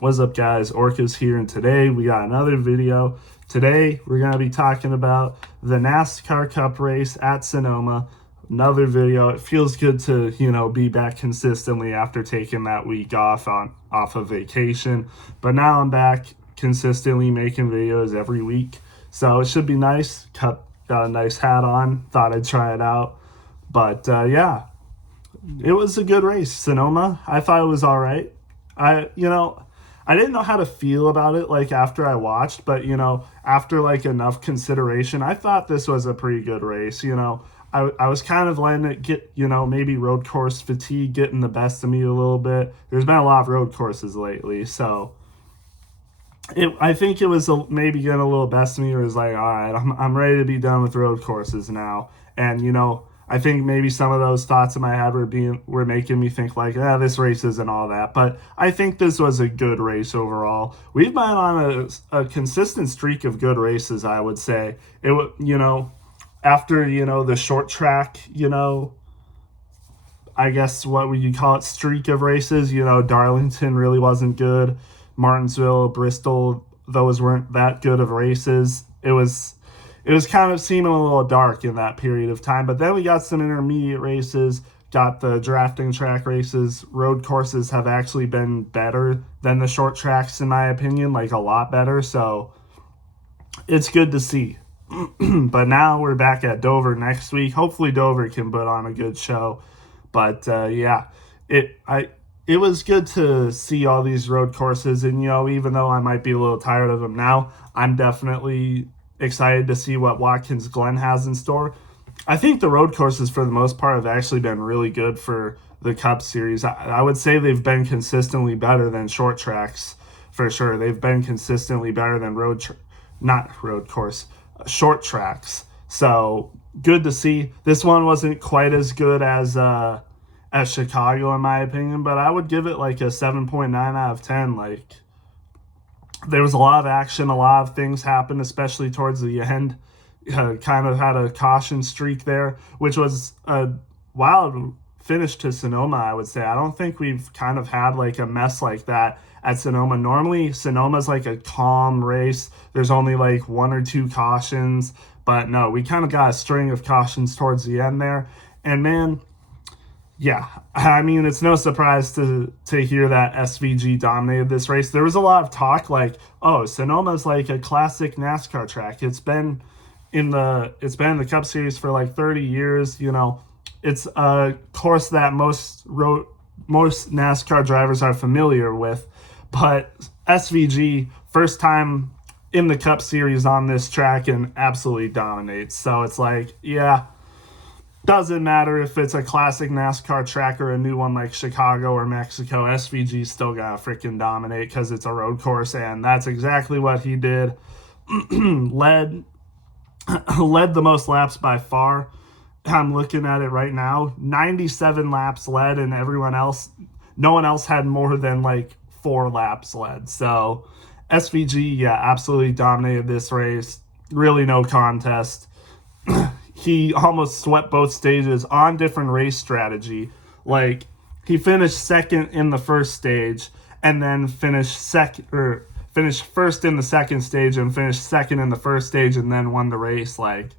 What's up, guys? Orca's here, and today we got another video. Today we're going to be talking about the NASCAR Cup race at Sonoma. Another video. It feels good to, be back consistently after taking that week off of vacation. But now I'm back consistently making videos every week. So it should be nice. Got a nice hat on. Thought I'd try it out. But yeah, it was a good race. Sonoma, I thought it was all right. I didn't know how to feel about it like after I watched, but after like enough consideration, I thought this was a pretty good race. I was kind of letting it get, maybe road course fatigue getting the best of me a little bit. There's been a lot of road courses lately, so I think it was maybe getting a little best of me. It was like, all right, I'm ready to be done with road courses now, and I think maybe some of those thoughts in my head were making me think like, this race isn't all that. But I think this was a good race overall. We've been on a consistent streak of good races, I would say. After, the short track, I guess what would you call it, streak of races, Darlington really wasn't good. Martinsville, Bristol, those weren't that good of races. It was kind of seeming a little dark in that period of time. But then we got some intermediate races, got the drafting track races. Road courses have actually been better than the short tracks, in my opinion, like a lot better. So it's good to see. But now we're back at Dover next week. Hopefully Dover can put on a good show. But yeah, it was good to see all these road courses. And, even though I might be a little tired of them now, I'm definitely excited to see what Watkins Glen has in store. I think the road courses, for the most part, have actually been really good for the Cup Series. I would say they've been consistently better than short tracks, for sure. They've been consistently better than short tracks. So good to see. This one wasn't quite as good as Chicago, in my opinion, but I would give it like a 7.9 out of 10. Like, there was a lot of action, a lot of things happened, especially towards the end. Kind of had a caution streak there, which was a wild finish to Sonoma, I would say. I don't think we've kind of had like a mess like that at Sonoma. Normally, Sonoma's like a calm race. There's only like one or two cautions, but no, we kind of got a string of cautions towards the end there. And man, yeah, I mean, it's no surprise to hear that SVG dominated this race. There was a lot of talk like, oh, Sonoma's like a classic NASCAR track. It's been in the Cup Series for like 30 years. It's a course that most NASCAR drivers are familiar with. But SVG, first time in the Cup Series on this track and absolutely dominates. So it's like, yeah, doesn't matter if it's a classic NASCAR track or a new one like Chicago or Mexico. SVG still gotta freaking dominate because it's a road course, and that's exactly what he did. led the most laps by far. I'm looking at it right now. 97 laps led, and no one else had more than like 4 laps led. So SVG, yeah, absolutely dominated this race. Really no contest. He almost swept both stages on different race strategy. Like, he finished second in the first stage and then finished first in the second stage and finished second in the first stage and then won the race. Like,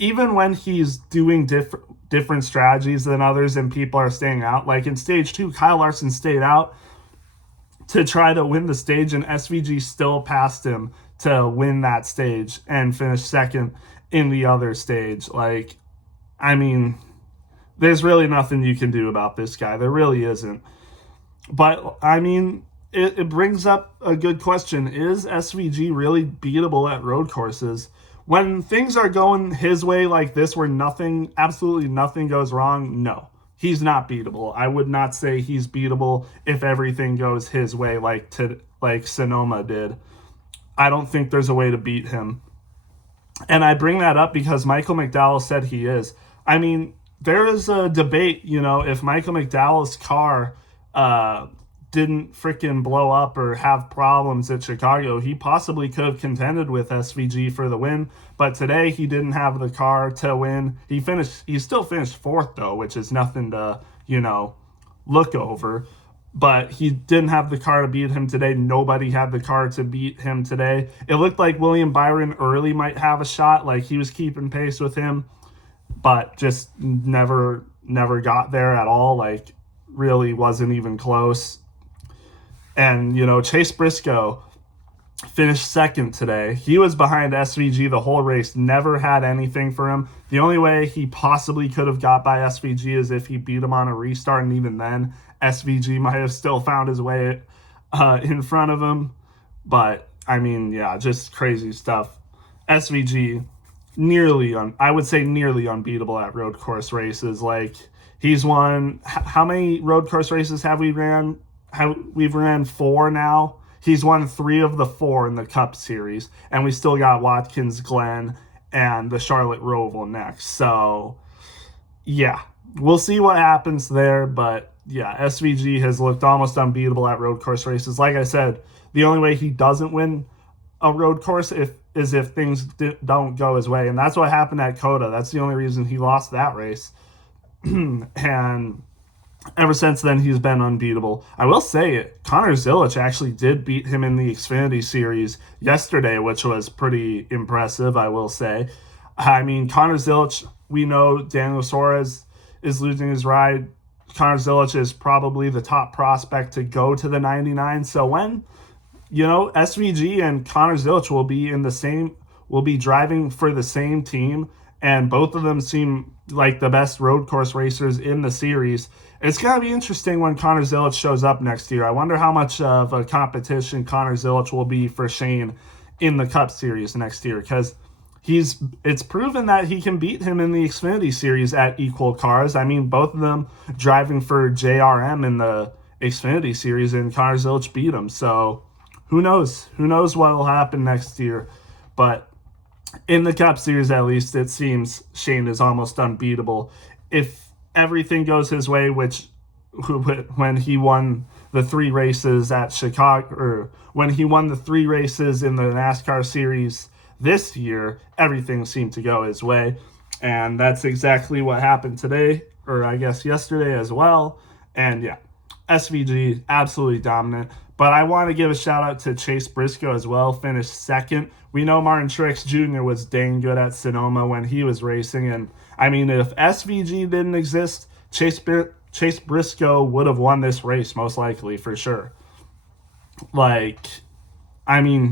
even when he's doing different strategies than others and people are staying out, like in stage 2, Kyle Larson stayed out to try to win the stage, and SVG still passed him to win that stage and finish second in the other stage. Like, I mean, there's really nothing you can do about this guy. There really isn't. But, I mean, it brings up a good question. Is SVG really beatable at road courses? When things are going his way like this, where absolutely nothing goes wrong, no. He's not beatable. I would not say he's beatable if everything goes his way like Sonoma did. I don't think there's a way to beat him. And I bring that up because Michael McDowell said he is. I mean, there is a debate, if Michael McDowell's car didn't freaking blow up or have problems at Chicago, he possibly could have contended with SVG for the win. But today he didn't have the car to win. He still finished 4th though, which is nothing to, look over. but he didn't have the car to beat him today. Nobody had the car to beat him today. It looked like William Byron early might have a shot, like he was keeping pace with him, but just never got there at all. Like, really wasn't even close. And, Chase Briscoe finished second today. He was behind SVG the whole race, never had anything for him. The only way he possibly could have got by SVG is if he beat him on a restart, and even then, SVG might have still found his way in front of him. But, just crazy stuff. SVG, I would say nearly unbeatable at road course races. Like, he's won, how many road course races have we ran? We've ran 4 now. He's won 3 of the 4 in the Cup Series, and we still got Watkins Glen and the Charlotte Roval next. So, yeah, we'll see what happens there, but yeah, SVG has looked almost unbeatable at road course races. Like I said, the only way he doesn't win a road course is if things don't go his way, and that's what happened at Coda. That's the only reason he lost that race. And ever since then, he's been unbeatable. I will say it, Connor Zilic actually did beat him in the Xfinity Series yesterday, which was pretty impressive, I will say. Connor Zilic, we know Daniel Suarez is losing his ride. Connor Zilic is probably the top prospect to go to the 99. So when, SVG and Connor Zilic will be driving for the same team, and both of them seem like the best road course racers in the series, it's going to be interesting when Connor Zilic shows up next year. I wonder how much of a competition Connor Zilic will be for Shane in the Cup Series next year, because it's proven that he can beat him in the Xfinity Series at equal cars. Both of them driving for JRM in the Xfinity Series, and Connor Zilic beat him. So who knows? Who knows what will happen next year? But in the Cup Series, at least, it seems Shane is almost unbeatable. If everything goes his way, which when he won the 3 races at Chicago, or when he won the 3 races in the NASCAR Series this year, everything seemed to go his way. And that's exactly what happened today, or I guess yesterday as well. And yeah, SVG, absolutely dominant. But I want to give a shout out to Chase Briscoe as well, finished second. We know Martin Truex Jr. was dang good at Sonoma when he was racing. And if SVG didn't exist, Chase Briscoe would have won this race, most likely, for sure.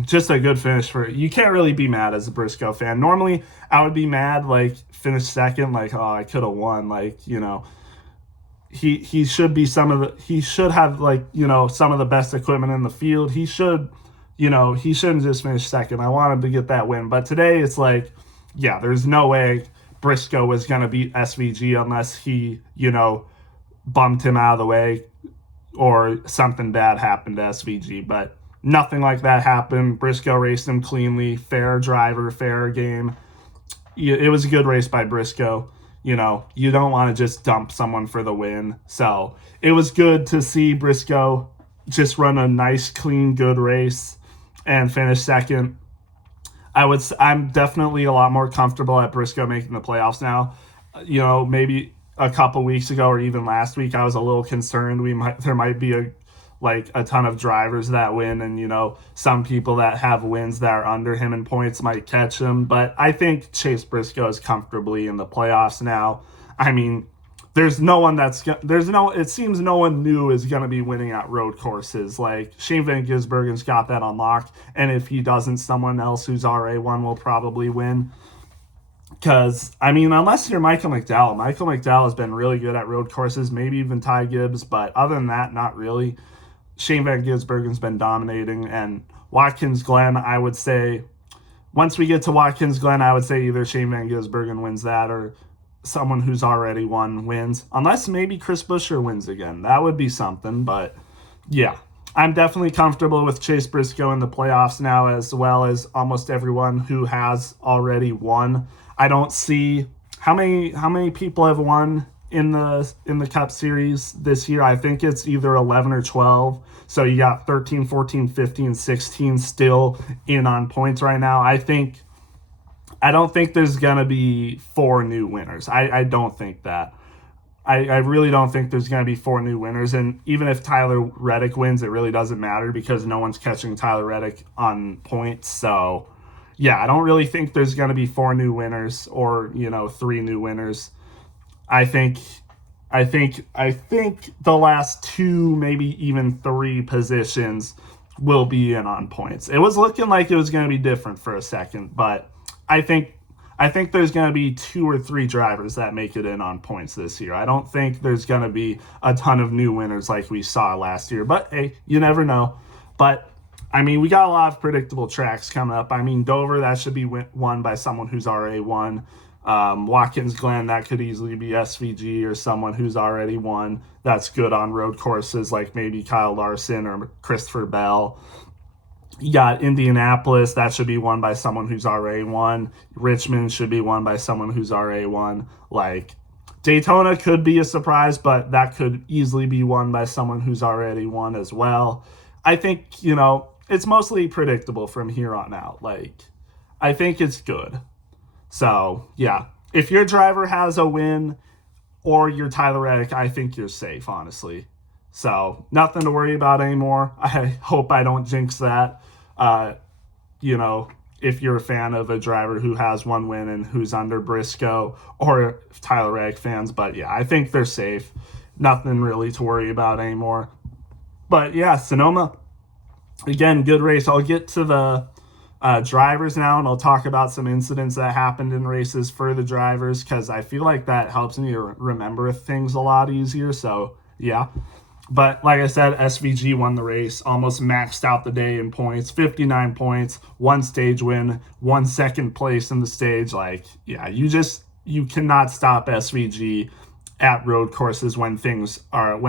Just a good finish you can't really be mad as a Briscoe fan. Normally, I would be mad, finish second, oh, I could have won, he should be he should have some of the best equipment in the field. He shouldn't just finish second. I wanted to get that win. But today it's there's no way Briscoe was going to beat SVG unless he, bumped him out of the way or something bad happened to SVG. But nothing like that happened. Briscoe raced him cleanly, fair driver, fair game. It was a good race by Briscoe. You don't want to just dump someone for the win. So it was good to see Briscoe just run a nice, clean, good race and finish second. I'm definitely a lot more comfortable at Briscoe making the playoffs now. Maybe a couple weeks ago or even last week, I was a little concerned there might be a ton of drivers that win, and some people that have wins that are under him in points might catch him. But I think Chase Briscoe is comfortably in the playoffs now. There's no one it seems no one new is going to be winning at road courses. Shane Van Gisbergen's got that on lock, and if he doesn't, someone else who's already won will probably win. Because, unless you're Michael McDowell has been really good at road courses, maybe even Ty Gibbs, but other than that, not really. Shane Van Gisbergen's been dominating, and Watkins Glen, I would say, once we get to Watkins Glen, I would say either Shane Van Gisbergen wins that or someone who's already won wins, unless maybe Chris Buescher wins again. That would be something, but yeah. I'm definitely comfortable with Chase Briscoe in the playoffs now, as well as almost everyone who has already won. I don't see how many people have won in the Cup Series this year. I think it's either 11 or 12. So you got 13, 14, 15, 16 still in on points right now. I don't think there's going to be 4 new winners. I don't think that. I really don't think there's going to be 4 new winners. And even if Tyler Reddick wins, it really doesn't matter because no one's catching Tyler Reddick on points. So, yeah, I don't really think there's going to be 4 new winners or, 3 new winners. I think the last 2, maybe even 3 positions will be in on points. It was looking like it was going to be different for a second, but I think there's going to be 2 or 3 drivers that make it in on points this year. I don't think there's going to be a ton of new winners like we saw last year, but hey, you never know. But I mean, we got a lot of predictable tracks coming up. I mean, Dover, that should be won by someone who's already won. Watkins Glen, that could easily be SVG or someone who's already won. That's good on road courses like maybe Kyle Larson or Christopher Bell. You got Indianapolis, that should be won by someone who's already won. Richmond should be won by someone who's already won. Like, Daytona could be a surprise, but that could easily be won by someone who's already won as well. I think, it's mostly predictable from here on out. Like, I think it's good. So, yeah, if your driver has a win or you're Tyler Reddick, I think you're safe, honestly. So, nothing to worry about anymore. I hope I don't jinx that. If you're a fan of a driver who has 1 win and who's under Briscoe or Tyler Reddick fans. But, yeah, I think they're safe. Nothing really to worry about anymore. But, yeah, Sonoma, again, good race. I'll get to the drivers now, and I'll talk about some incidents that happened in races for the drivers because I feel like that helps me remember things a lot easier. So, yeah. But like I said, SVG won the race, almost maxed out the day in points, 59 points, 1 stage win, 1 second place in the stage. Like, yeah, you cannot stop SVG at road courses when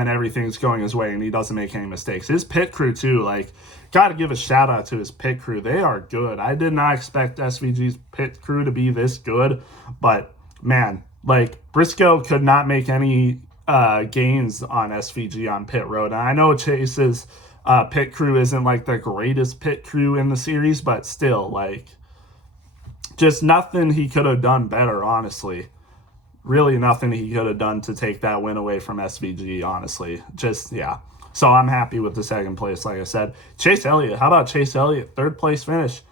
everything's going his way and he doesn't make any mistakes. His pit crew too, like, got to give a shout out to his pit crew. They are good. I did not expect SVG's pit crew to be this good, but man, like, Briscoe could not make any gains on SVG on pit road. And I know Chase's pit crew isn't like the greatest pit crew in the series, but still, like, just nothing he could have done better, honestly. Really nothing he could have done to take that win away from SVG, honestly. Just, yeah. So I'm happy with the second place, like I said. Chase Elliott, how about Chase Elliott? 3rd place finish.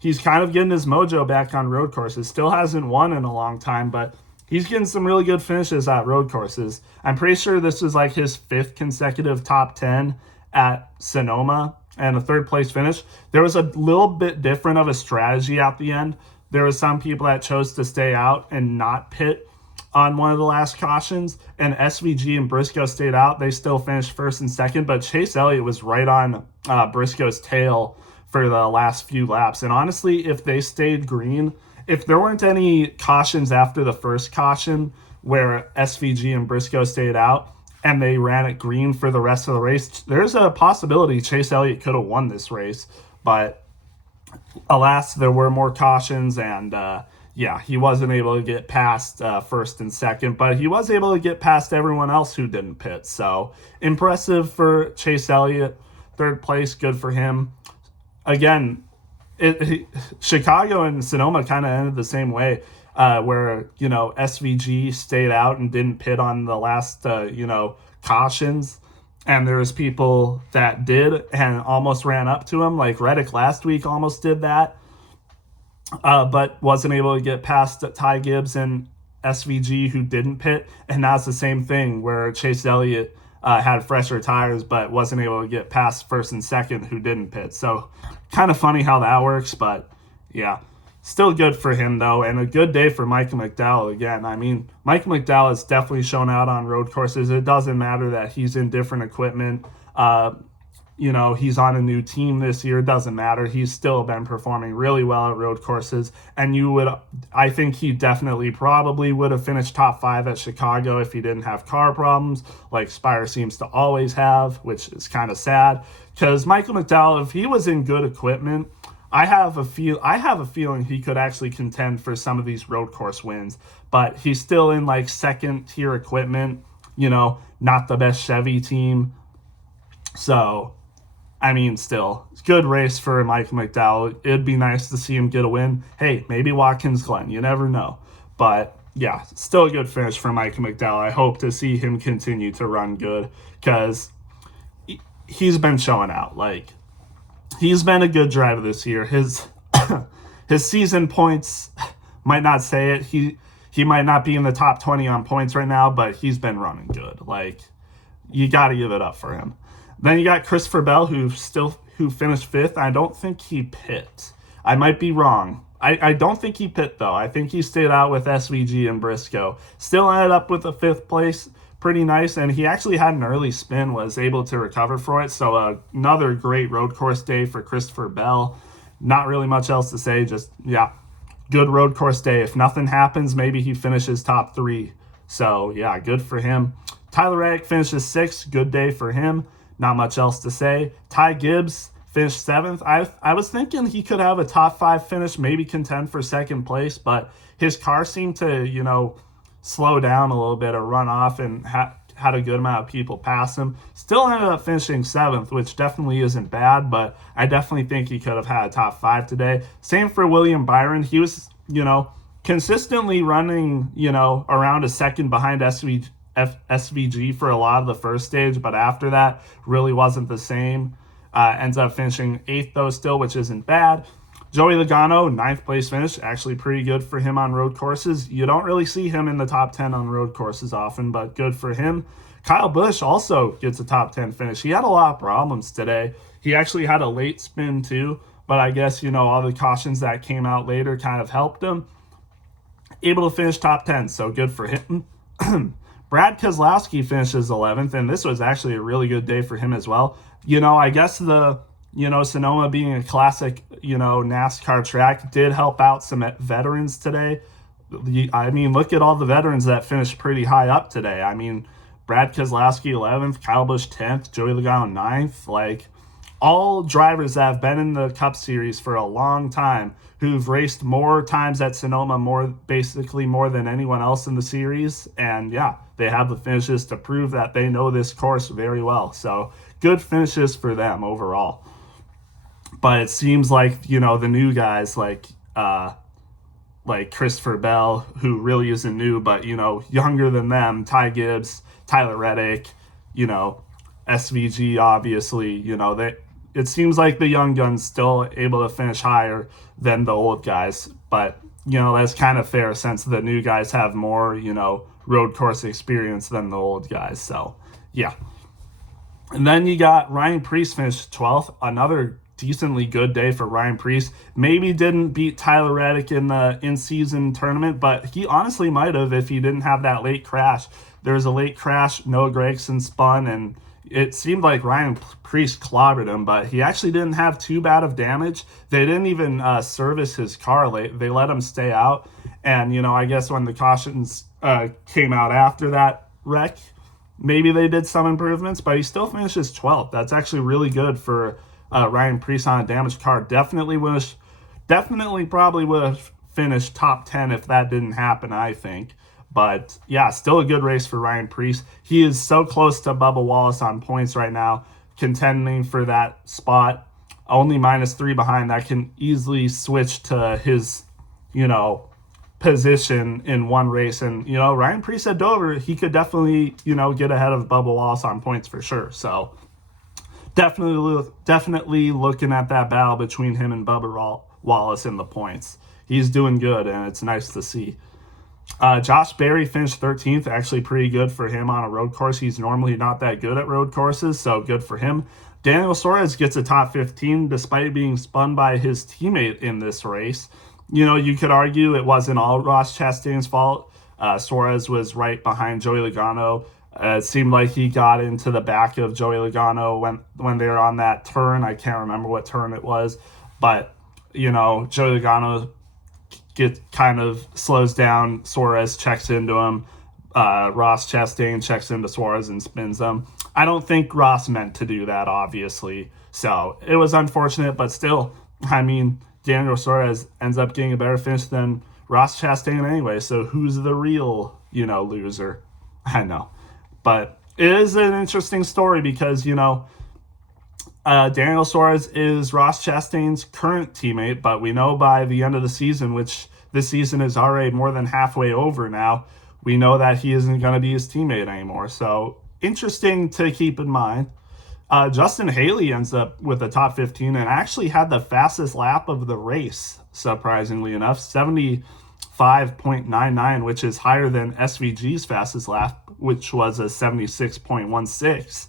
He's kind of getting his mojo back on road courses. Still hasn't won in a long time, but he's getting some really good finishes at road courses. I'm pretty sure this is like his 5th consecutive top 10 at Sonoma and a 3rd place finish. There was a little bit different of a strategy at the end. There was some people that chose to stay out and not pit on one of the last cautions, and SVG and Briscoe stayed out. They still finished 1st and 2nd, but Chase Elliott was right on Briscoe's tail for the last few laps. And honestly, if they stayed green, if there weren't any cautions after the first caution where SVG and Briscoe stayed out and they ran it green for the rest of the race, there's a possibility Chase Elliott could have won this race. But alas, there were more cautions, and he wasn't able to get past 1st and 2nd, but he was able to get past everyone else who didn't pit. So impressive for Chase Elliott. 3rd place, good for him. Again, Chicago and Sonoma kind of ended the same way, where, SVG stayed out and didn't pit on the last, cautions. And there was people that did and almost ran up to him. Like Reddick last week almost did that. But wasn't able to get past Ty Gibbs and SVG who didn't pit. And that's the same thing where Chase Elliott had fresher tires but wasn't able to get past 1st and 2nd who didn't pit. So kind of funny how that works, but yeah. Still good for him, though, and a good day for Michael McDowell again. I mean, Michael McDowell has definitely shown out on road courses. It doesn't matter that he's in different equipment. He's on a new team this year. It doesn't matter. He's still been performing really well at road courses. And I think he definitely probably would have finished top 5 at Chicago if he didn't have car problems like Spire seems to always have, which is kind of sad. Because Michael McDowell, if he was in good equipment, I have a feeling he could actually contend for some of these road course wins. But he's still in like 2nd tier equipment, not the best Chevy team. So, I mean, still, it's a good race for Michael McDowell. It'd be nice to see him get a win. Hey, maybe Watkins Glen. You never know. But, yeah, still a good finish for Mike McDowell. I hope to see him continue to run good because he's been showing out. Like, he's been a good driver this year. His season points might not say it. He might not be in the top 20 on points right now, but he's been running good. Like, you got to give it up for him. Then you got Christopher Bell, who finished fifth. I don't think he pit. I might be wrong. I don't think he pit, though. I think he stayed out with SVG and Briscoe. Still ended up with a fifth place. Pretty nice. And he actually had an early spin, was able to recover for it. So another great road course day for Christopher Bell. Not really much else to say. Just, yeah, good road course day. If nothing happens, maybe he finishes top 3. So, yeah, good for him. Tyler Reddick finishes 6th. Good day for him. Not much else to say. Ty Gibbs finished 7th. I was thinking he could have a top 5 finish, maybe contend for 2nd place, but his car seemed to, slow down a little bit or run off and had a good amount of people pass him. Still ended up finishing 7th, which definitely isn't bad, but I definitely think he could have had a top 5 today. Same for William Byron. He was, consistently running, around a second behind SVG for a lot of the first stage, but after that really wasn't the same. Ends up finishing 8th though still, which isn't bad. Joey Logano, 9th place finish, actually pretty good for him on road courses. You don't really see him in the top 10 on road courses often, but good for him. Kyle Busch also gets a top 10 finish. He had a lot of problems today. He actually had a late spin too, but I guess, all the cautions that came out later kind of helped him. Able to finish top 10, so good for him. Brad Keselowski finishes 11th, and this was actually a really good day for him as well. I guess Sonoma being a classic, NASCAR track did help out some veterans today. I mean, look at all the veterans that finished pretty high up today. I mean, Brad Keselowski 11th, Kyle Busch 10th, Joey Logano 9th. Like, all drivers that have been in the Cup Series for a long time, who've raced more times at Sonoma, basically more than anyone else in the series. And yeah, they have the finishes to prove that they know this course very well. So good finishes for them overall. But it seems like, the new guys like Christopher Bell, who really isn't new, but, younger than them, Ty Gibbs, Tyler Reddick, SVG, obviously, it seems like the young guns still able to finish higher than the old guys. But, that's kind of fair since the new guys have more, road course experience than the old guys. So, yeah. And then you got Ryan Preece finished 12th. Another decently good day for Ryan Preece. Maybe didn't beat Tyler Reddick in the in-season tournament, but he honestly might have if he didn't have that late crash. There was a late crash, Noah Gragson spun, and it seemed like Ryan Preece clobbered him, but he actually didn't have too bad of damage. They didn't even service his car late. They let him stay out. And, I guess when the cautions came out after that wreck, maybe they did some improvements, but he still finishes 12th. That's actually really good for Ryan Preece on a damaged car. Definitely probably would have finished top 10 if that didn't happen, I think. But yeah, still a good race for Ryan Preece. He is so close to Bubba Wallace on points right now, contending for that spot. Only -3 behind. That can easily switch to his, position in one race. And, Ryan Preece at Dover, he could definitely, get ahead of Bubba Wallace on points for sure. So definitely looking at that battle between him and Bubba Wallace in the points. He's doing good, and it's nice to see. Josh Berry finished 13th, actually pretty good for him on a road course. He's normally not that good at road courses, so good for him. Daniel Suarez gets a top 15 despite being spun by his teammate in this race. You could argue it wasn't all Ross Chastain's fault. Suarez was right behind Joey Logano. It seemed like he got into the back of Joey Logano when they were on that turn. I can't remember what turn it was, but, Joey Logano kind of slows down. Suarez checks into him. Ross Chastain checks into Suarez and spins him. I don't think Ross meant to do that, obviously. So it was unfortunate, but still, Daniel Suarez ends up getting a better finish than Ross Chastain anyway. So who's the real, loser? I know. But it is an interesting story because, Daniel Suarez is Ross Chastain's current teammate, but we know by the end of the season, which this season is already more than halfway over now. We know that he isn't going to be his teammate anymore. So interesting to keep in mind. Justin Haley ends up with a top 15 and actually had the fastest lap of the race, surprisingly enough, 75.99, which is higher than SVG's fastest lap, which was a 76.16.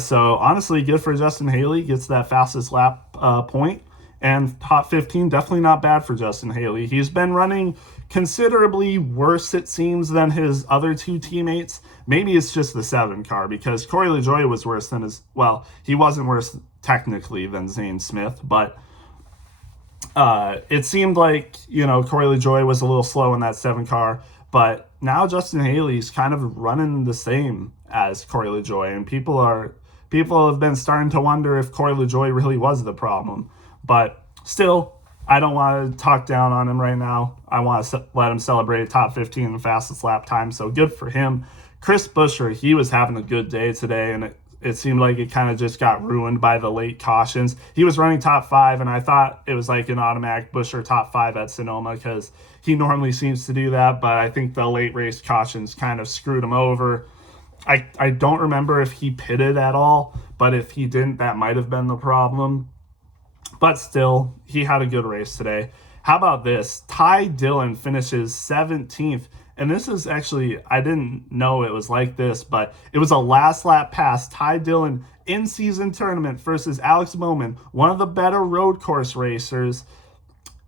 So honestly, good for Justin Haley, gets that fastest lap point. And top 15, definitely not bad for Justin Haley. He's been running considerably worse, it seems, than his other two teammates. Maybe it's just the 7 car, because Corey LaJoie was worse than he wasn't worse technically than Zane Smith, but it seemed like, Corey LaJoie was a little slow in that 7 car, but now Justin Haley's kind of running the same as Corey LaJoie, and people have been starting to wonder if Corey LaJoie really was the problem. But still, I don't want to talk down on him right now. I want to let him celebrate top 15 in the fastest lap time, so good for him. Chris Buescher, he was having a good day today, and it seemed like it kind of just got ruined by the late cautions. He was running top 5, and I thought it was like an automatic Buescher top 5 at Sonoma, because he normally seems to do that, but I think the late race cautions kind of screwed him over. I don't remember if he pitted at all, but if he didn't, that might have been the problem. But still, he had a good race today. How about this? Ty Dillon finishes 17th. And this is actually, I didn't know it was like this, but it was a last lap pass. Ty Dillon in-season tournament versus Alex Bowman, one of the better road course racers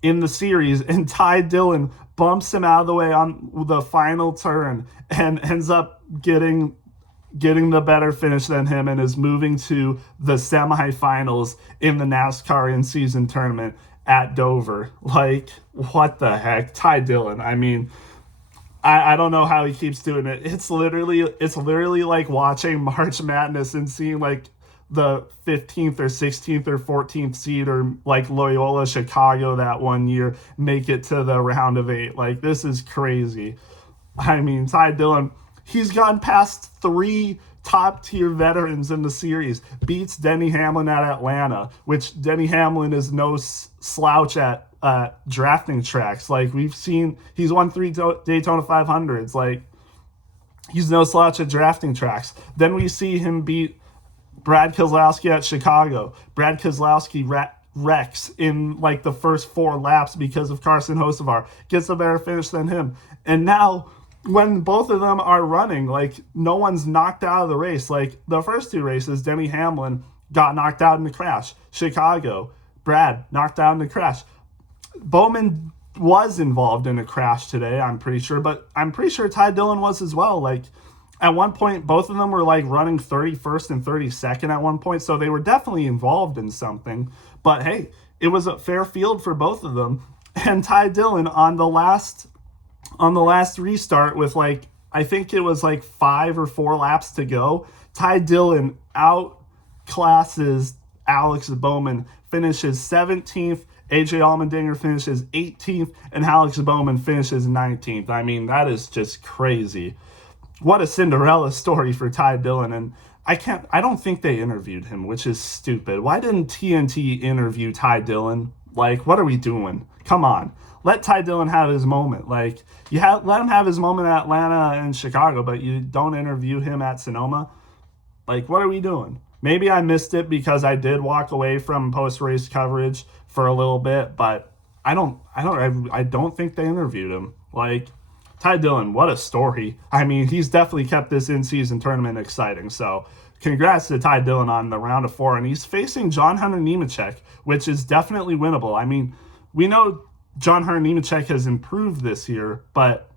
in the series. And Ty Dillon bumps him out of the way on the final turn and ends up getting the better finish than him and is moving to the semifinals in the NASCAR in-season tournament at Dover. Like, what the heck? Ty Dillon, I mean, I don't know how he keeps doing it. It's literally like watching March Madness and seeing like the 15th or 16th or 14th seed or like Loyola Chicago that one year make it to the round of 8. Like, this is crazy. I mean, Ty Dillon, he's gone past 3 top-tier veterans in the series, beats Denny Hamlin at Atlanta, which Denny Hamlin is no slouch at drafting tracks. Like, we've seen, he's won 3 Daytona 500s. Like, he's no slouch at drafting tracks. Then we see him beat Brad Keselowski at Chicago. Brad Keselowski wrecks in like the first 4 laps because of Carson Hocevar, gets a better finish than him. And now, when both of them are running, like, no one's knocked out of the race. Like, the first 2 races, Denny Hamlin got knocked out in the crash. Chicago, Brad knocked out in the crash. Bowman was involved in a crash today, I'm pretty sure, but I'm pretty sure Ty Dillon was as well. Like, at one point, both of them were like running 31st and 32nd at one point, so they were definitely involved in something. But hey, it was a fair field for both of them. And Ty Dillon on the last restart with like, I think it was like 5 or 4 laps to go, Ty Dillon outclasses Alex Bowman, finishes 17th, AJ Allmendinger finishes 18th, and Alex Bowman finishes 19th. I mean, that is just crazy. What a Cinderella story for Ty Dillon. And I don't think they interviewed him, which is stupid. Why didn't TNT interview Ty Dillon? Like, what are we doing? Come on. Let Ty Dillon have his moment. Like, let him have his moment at Atlanta and Chicago, but you don't interview him at Sonoma. Like, what are we doing? Maybe I missed it because I did walk away from post-race coverage for a little bit, but I don't think they interviewed him. Like, Ty Dillon, what a story. I mean, he's definitely kept this in-season tournament exciting. So congrats to Ty Dillon on the round of 4, and he's facing John Hunter Nemechek, which is definitely winnable. I mean, we know John Hunter Nemechek has improved this year, but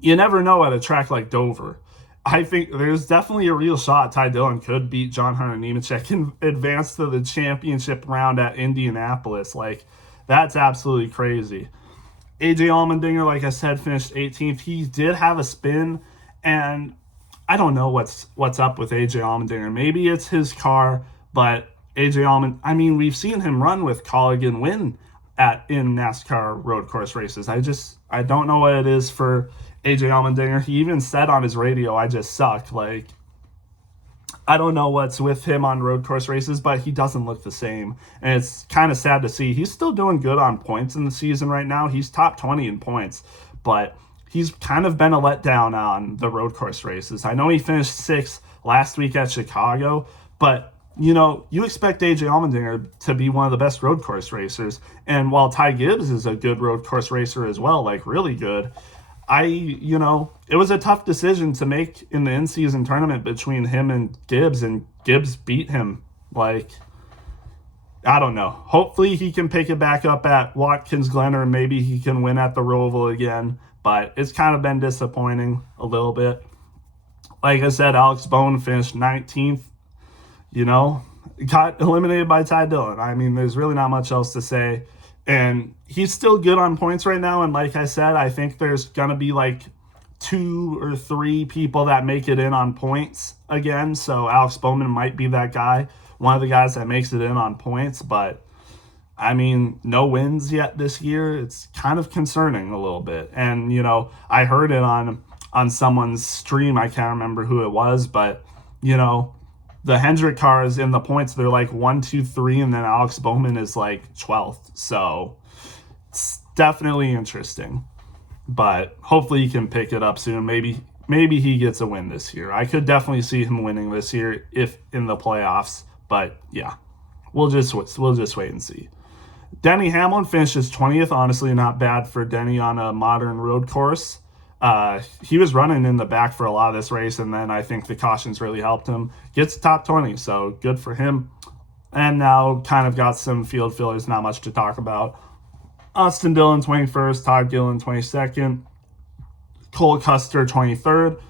you never know at a track like Dover. I think there's definitely a real shot Ty Dillon could beat John Hunter Nemechek and advance to the championship round at Indianapolis. Like, that's absolutely crazy. AJ Allmendinger, like I said, finished 18th. He did have a spin, and I don't know what's up with AJ Allmendinger. Maybe it's his car, but AJ Allmendinger, I mean, we've seen him run with Colligan win in NASCAR road course races. I don't know what it is for AJ Allmendinger. He even said on his radio, "I just suck." Like, I don't know what's with him on road course races, but he doesn't look the same. And it's kind of sad to see. He's still doing good on points in the season right now. He's top 20 in points, but he's kind of been a letdown on the road course races. I know he finished sixth last week at Chicago, but you expect AJ Allmendinger to be one of the best road course racers. And while Ty Gibbs is a good road course racer as well, like really good, it was a tough decision to make in the in-season tournament between him and Gibbs beat him. Like, I don't know. Hopefully he can pick it back up at Watkins Glen, or maybe he can win at the Roval again. But it's kind of been disappointing a little bit. Like I said, Alex Bone finished 19th. Got eliminated by Ty Dillon. I mean, there's really not much else to say. And he's still good on points right now. And like I said, I think there's going to be like 2 or 3 people that make it in on points again. So Alex Bowman might be that guy, one of the guys that makes it in on points. But, I mean, no wins yet this year. It's kind of concerning a little bit. And, I heard it on someone's stream. I can't remember who it was. But, the Hendrick cars in the points, they're like 1, 2, 3, and then Alex Bowman is like 12th. So it's definitely interesting. But hopefully he can pick it up soon. Maybe he gets a win this year. I could definitely see him winning this year if in the playoffs. But yeah, we'll just wait and see. Denny Hamlin finishes 20th. Honestly, not bad for Denny on a modern road course. He was running in the back for a lot of this race, and then I think the cautions really helped him. Gets top 20, so good for him. And now kind of got some field fillers, not much to talk about. Austin Dillon, 21st. Todd Gillen, 22nd. Cole Custer, 23rd.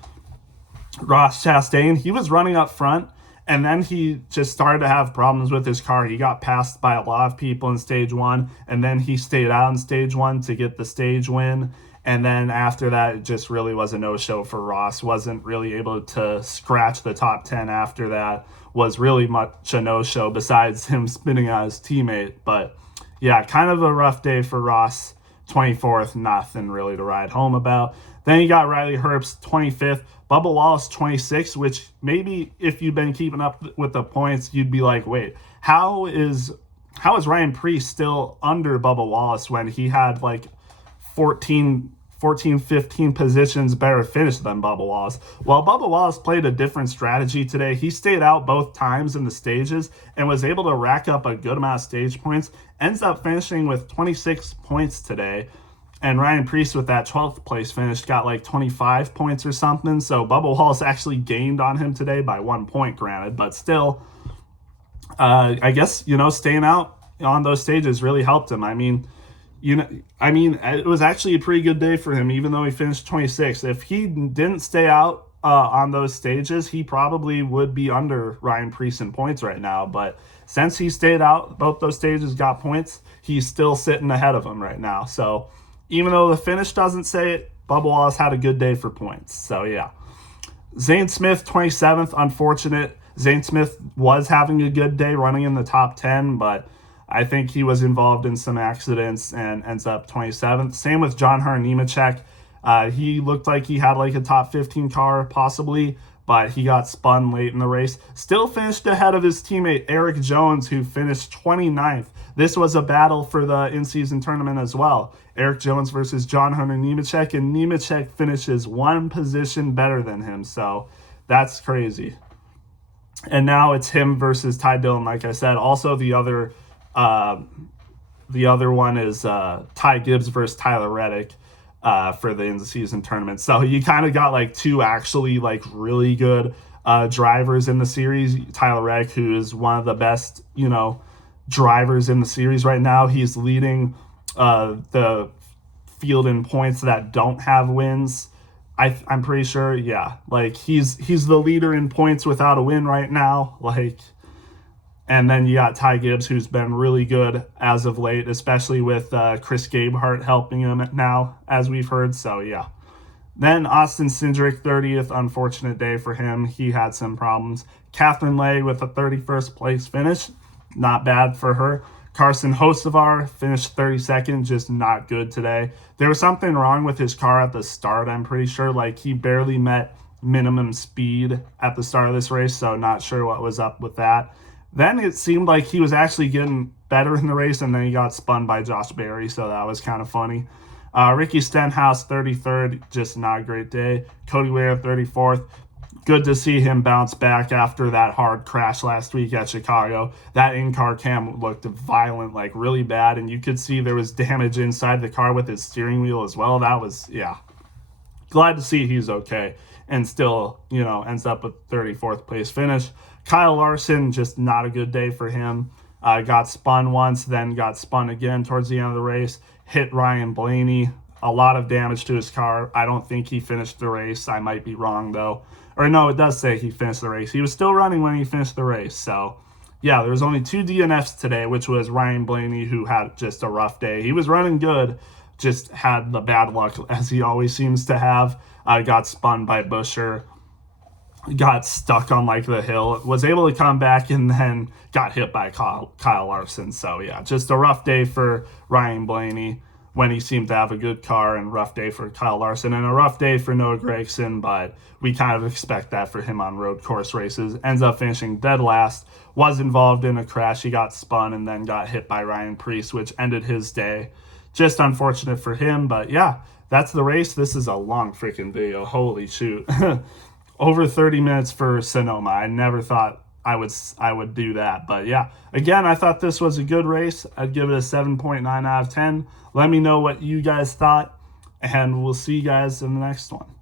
Ross Chastain, he was running up front, and then he just started to have problems with his car. He got passed by a lot of people in stage 1, and then he stayed out in stage 1 to get the stage win. And then after that, it just really was a no-show for Ross. Wasn't really able to scratch the top 10 after that. Was really much a no-show besides him spinning out his teammate. But yeah, kind of a rough day for Ross. 24th, nothing really to ride home about. Then you got Riley Herbst, 25th. Bubba Wallace, 26th, which maybe if you've been keeping up with the points, you'd be like, wait, how is Ryan Preece still under Bubba Wallace when he had like 14, 15 positions better finish than Bubba Wallace? Well, Bubba Wallace played a different strategy today. He stayed out both times in the stages and was able to rack up a good amount of stage points. Ends up finishing with 26 points today. And Ryan Preece with that 12th place finish got like 25 points or something. So Bubba Wallace actually gained on him today by 1 point, granted. But still, I guess, staying out on those stages really helped him. I mean, it was actually a pretty good day for him, even though he finished 26th. If he didn't stay out on those stages, he probably would be under Ryan Preece in points right now. But since he stayed out, both those stages got points, he's still sitting ahead of him right now. So even though the finish doesn't say it, Bubba Wallace had a good day for points. So yeah. Zane Smith, 27th, unfortunate. Zane Smith was having a good day running in the top 10, but I think he was involved in some accidents and ends up 27th. Same with John Hunter Nemechek. He looked like he had like a top 15 car possibly, but he got spun late in the race. Still finished ahead of his teammate Eric Jones, who finished 29th. This was a battle for the in-season tournament as well. Eric Jones versus John Hunter Nemechek, and Nemechek finishes 1 position better than him, so that's crazy. And now it's him versus Ty Dillon, like I said. Also, the other one is Ty Gibbs versus Tyler Reddick for the in-season tournament. So you kind of got like 2 actually like really good drivers in the series. Tyler Reddick, who is one of the best, drivers in the series right now. He's leading the field in points that don't have wins. I'm pretty sure, yeah. Like he's the leader in points without a win right now. Like. And then you got Ty Gibbs, who's been really good as of late, especially with Chris Gabehart helping him now, as we've heard. So, yeah. Then Austin Cindric, 30th. Unfortunate day for him. He had some problems. Catherine Lay with a 31st place finish. Not bad for her. Carson Hocevar finished 32nd, just not good today. There was something wrong with his car at the start, I'm pretty sure. Like, he barely met minimum speed at the start of this race, so not sure what was up with that. Then it seemed like he was actually getting better in the race, and then he got spun by Josh Berry, so that was kind of funny. Ricky Stenhouse, 33rd, just not a great day. Cody Ware, 34th. Good to see him bounce back after that hard crash last week at Chicago. That in-car cam looked violent, like really bad, and you could see there was damage inside the car with his steering wheel as well. That was, yeah. Glad to see he's okay and still, ends up with 34th place finish. Kyle Larson, just not a good day for him. Got spun once, then got spun again towards the end of the race. Hit Ryan Blaney. A lot of damage to his car. I don't think he finished the race. I might be wrong, though. Or no, it does say he finished the race. He was still running when he finished the race. So, yeah, there was only 2 DNFs today, which was Ryan Blaney, who had just a rough day. He was running good, just had the bad luck, as he always seems to have. Got spun by Buescher. Got stuck on like the hill, was able to come back, and then got hit by Kyle Larson. So yeah, just a rough day for Ryan Blaney when he seemed to have a good car, and rough day for Kyle Larson, and a rough day for Noah Gragson, but we kind of expect that for him on road course races. Ends up finishing dead last, was involved in a crash. He got spun and then got hit by Ryan Preece, which ended his day. Just unfortunate for him, but yeah, that's the race. This is a long freaking video. Holy shoot. Over 30 minutes for Sonoma. I never thought I would do that. But yeah, again, I thought this was a good race. I'd give it a 7.9 out of 10. Let me know what you guys thought, and we'll see you guys in the next one.